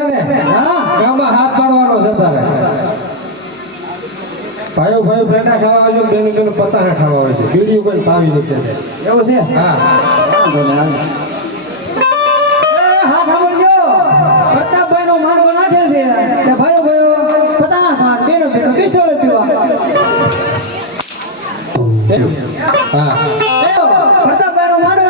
ગામમાં હાથ પાડવાનો છે તારે. ભાઈઓ ભાઈઓ પેટા ખાવા હોય બેનું બેનું પતાહા ખાવા હોય છે બીડીયું કોઈ પાવી નથી એવું છે? હા. વાંધો નહીં, હાલો. એ, હા સાંભળજો પ્રતાપભાઈ નો માંડવો નાખે છે. કે ભાઈઓ ભાઈઓ પતા ખાન બેનો બેનો પિસ્તોલ પીવા. હા. પ્રતાપભાઈ નો માંડવો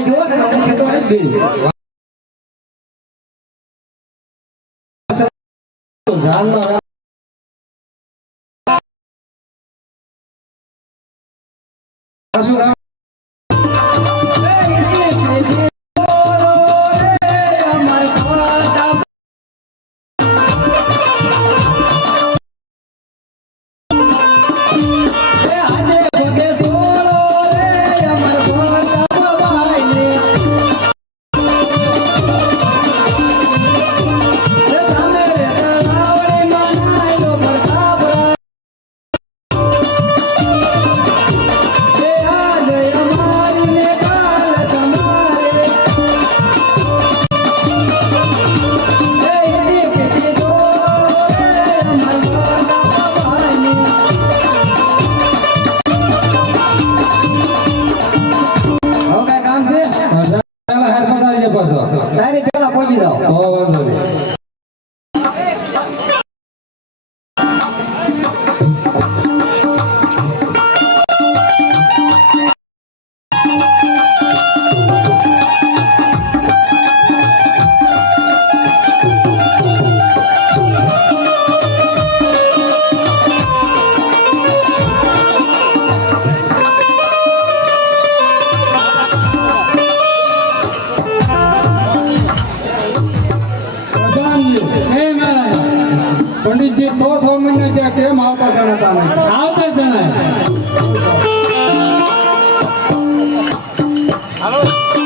ભાઈ જુઓ ને હું કહેતો નથી બીડી.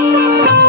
આ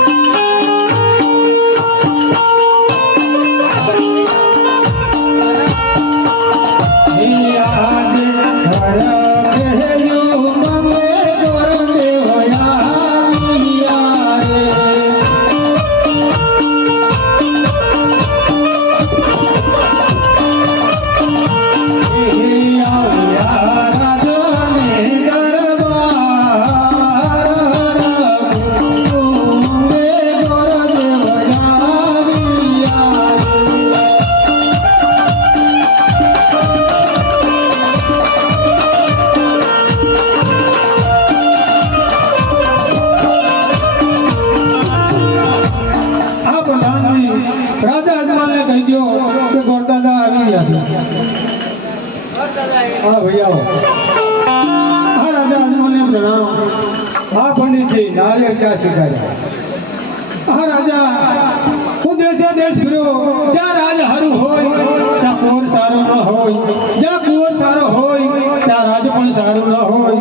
રાજા પણ સારું ન હોય.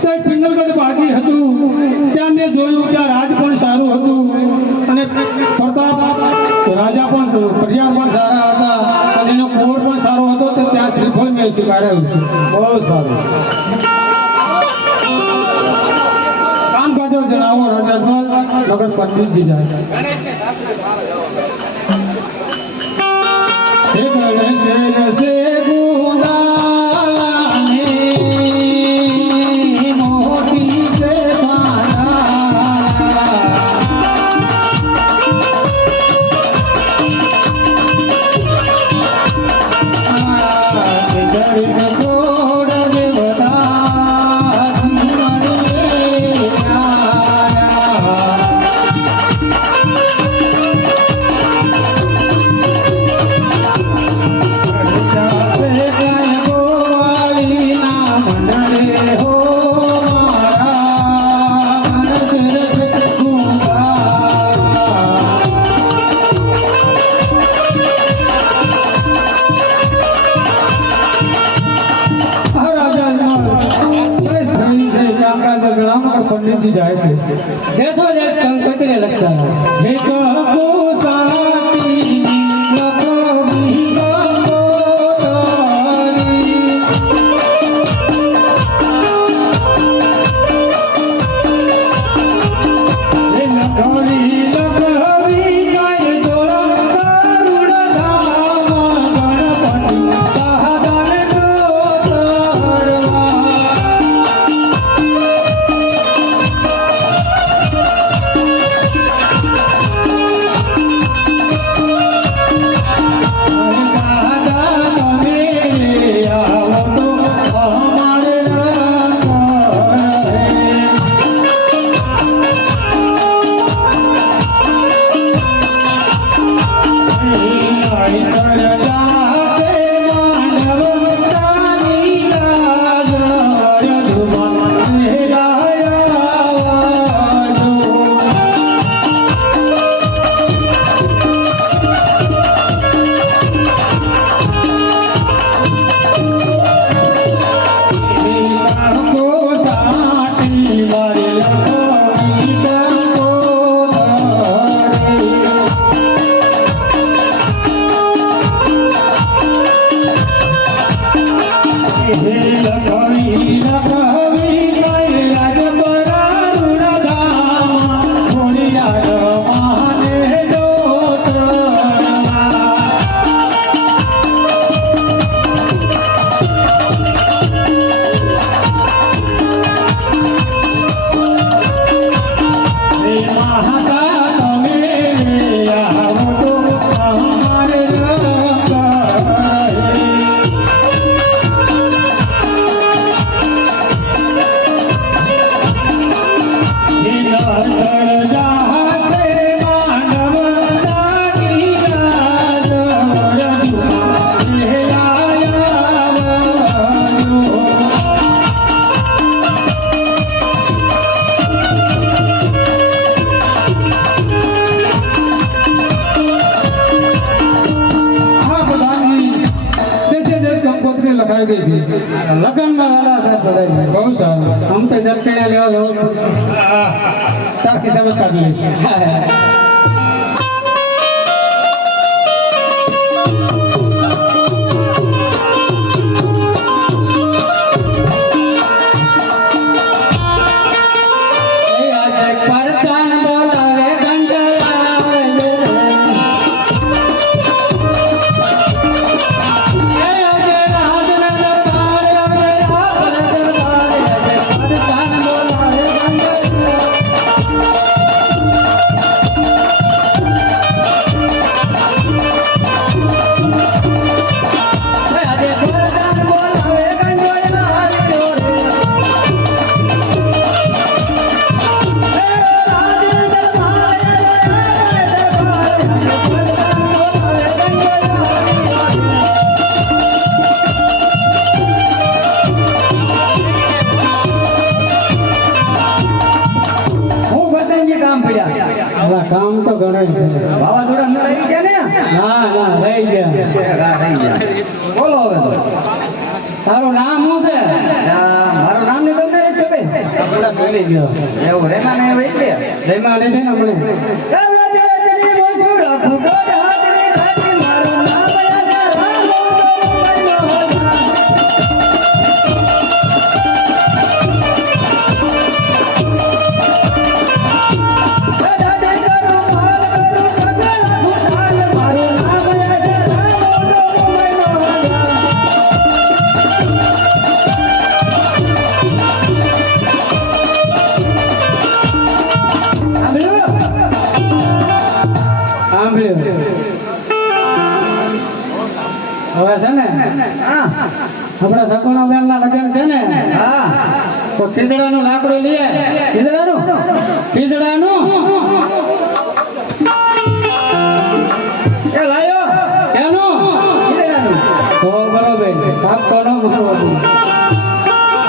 ત્યાં પિંગલગઢ બાકી હતું. ત્યાં મેં જોયું, ત્યાં રાજ પણ સારું હતું. અને રાજા પણ પ્રજા પણ સારા હતા. અને એનો પણ સારો હતો, તો ત્યાં શ્રીફળ મેં સ્વીકાર્યું છે બહુ સારું કામ કરજો જણાવો રાજા નગર પંડિતજી જાય હે ગણેશ છે લગ્નમાં વાલા છે બધા બહુ સારું આમ તો દક્ષિણા લેવા જવું ચાર ખિસ્સામાં કાઢી લે પરતાન તારું નામ શું છે? મારું નામ ને તમને નથી ખબર? આપણા ભૂલી ગયો. એવું રેમા ને એવું રેમા ને છે ને હમણે આપણા સગુણા બેન ના લગ્ન છે ને? હા તો ખીજડાનું લાકડું લઈએ. ખીજડાનું? ખીજડાનું? એ લાયો. તો બરોબર. સાપ તો ન મારવાનું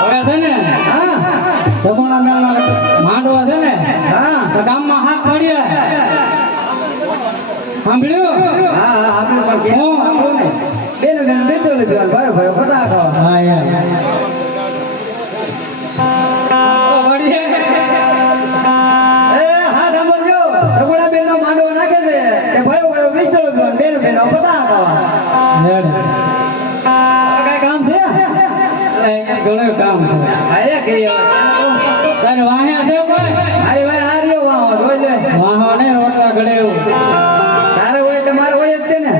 હવે છે ને? હા. સગુણા બેન ના માંડવા છે ને? હા. તો ગામમાં હાથ પાડીએ સાંભળ્યું? હા હા આપણે પણ કેવું બેન બેન ભાઈ ભાઈ પતા ખાવા પતા કઈ કામ છે? ઘણું કામ છે. અરે કરી વાહ્યા છે કોઈ? અરે ભાઈ આ રહ્યો વાહ જોઈ લે. વાહો ને રોટલા ઘડે એવું. તારે હોય તમારે મારે હોય જ તે ને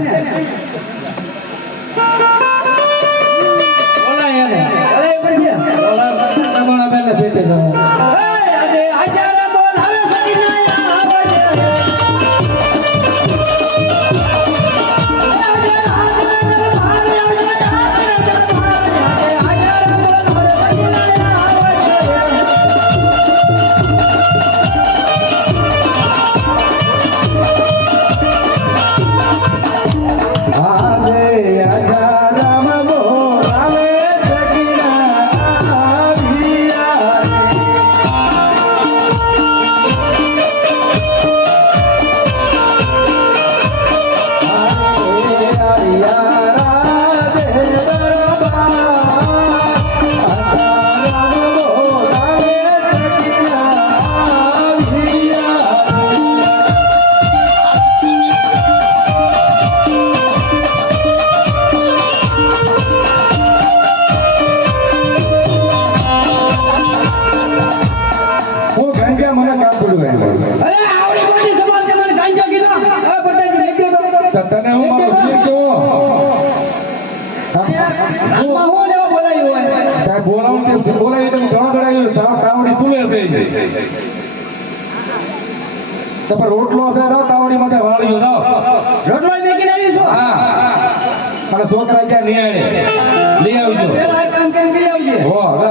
તો પર રોટલો છે તો કાવડી માટે વાળ્યો જાઓ રોટલો મેકી આવી છો? હા. અને છોકરા ક્યાં નિયાળે લઈ આવજો. પેલા કામ કેમ લઈ આવજે હો હવે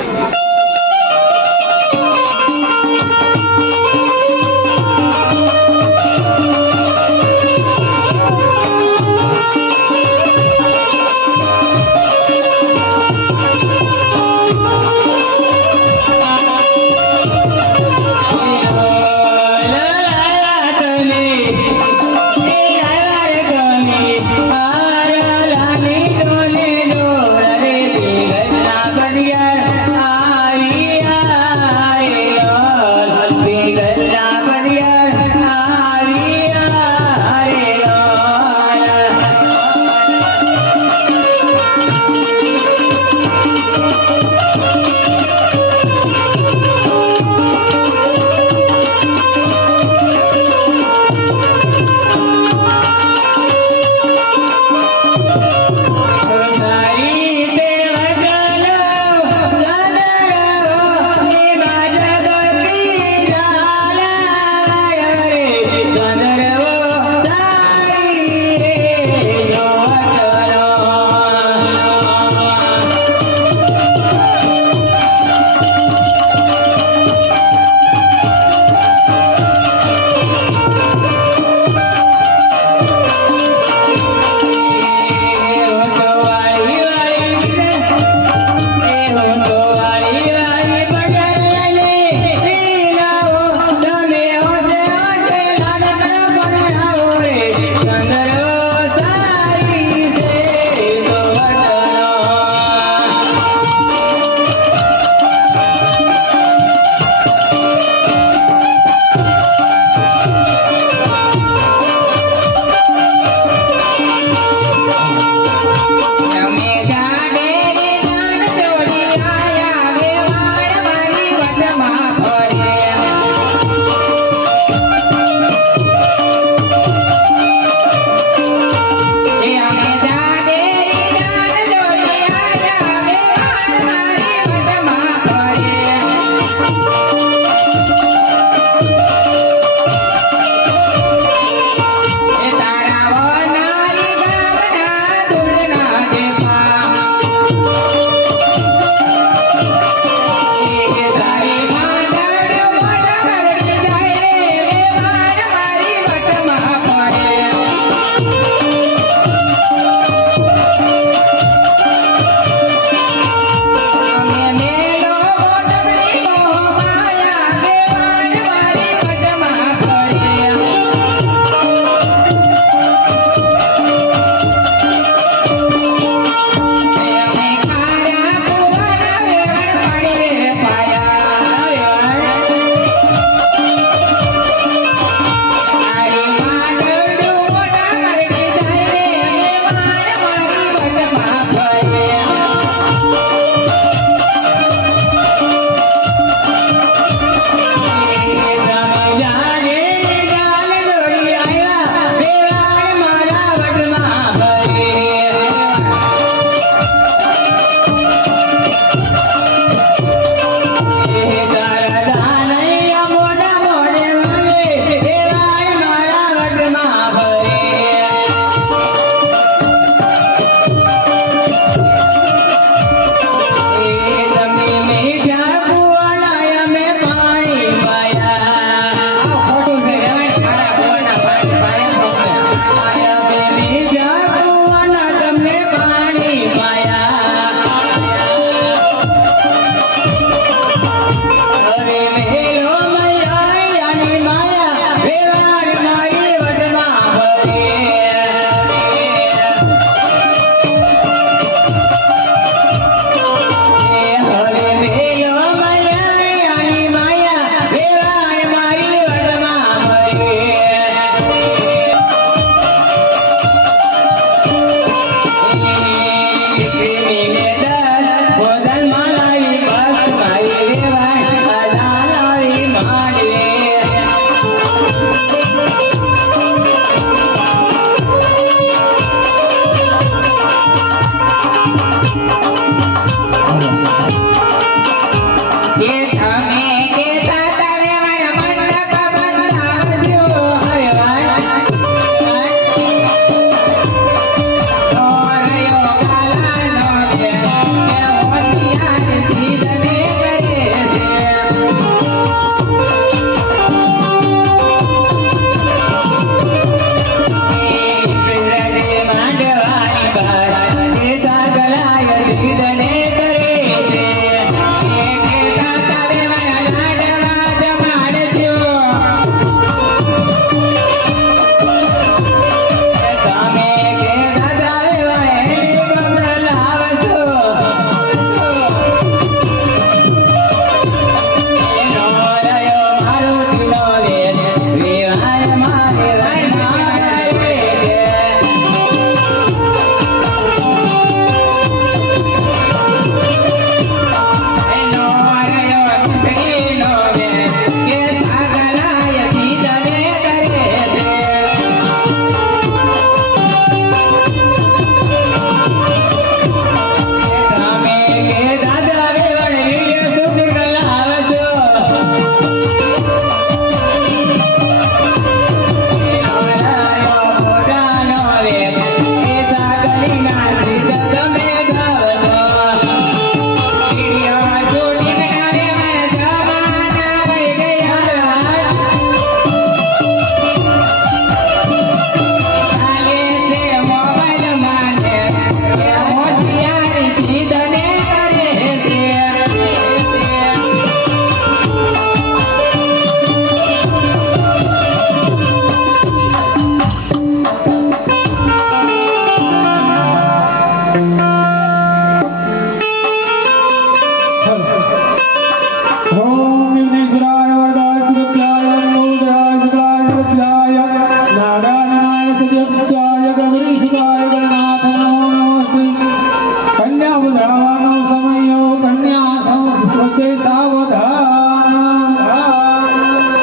aqui.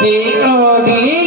你二弟。你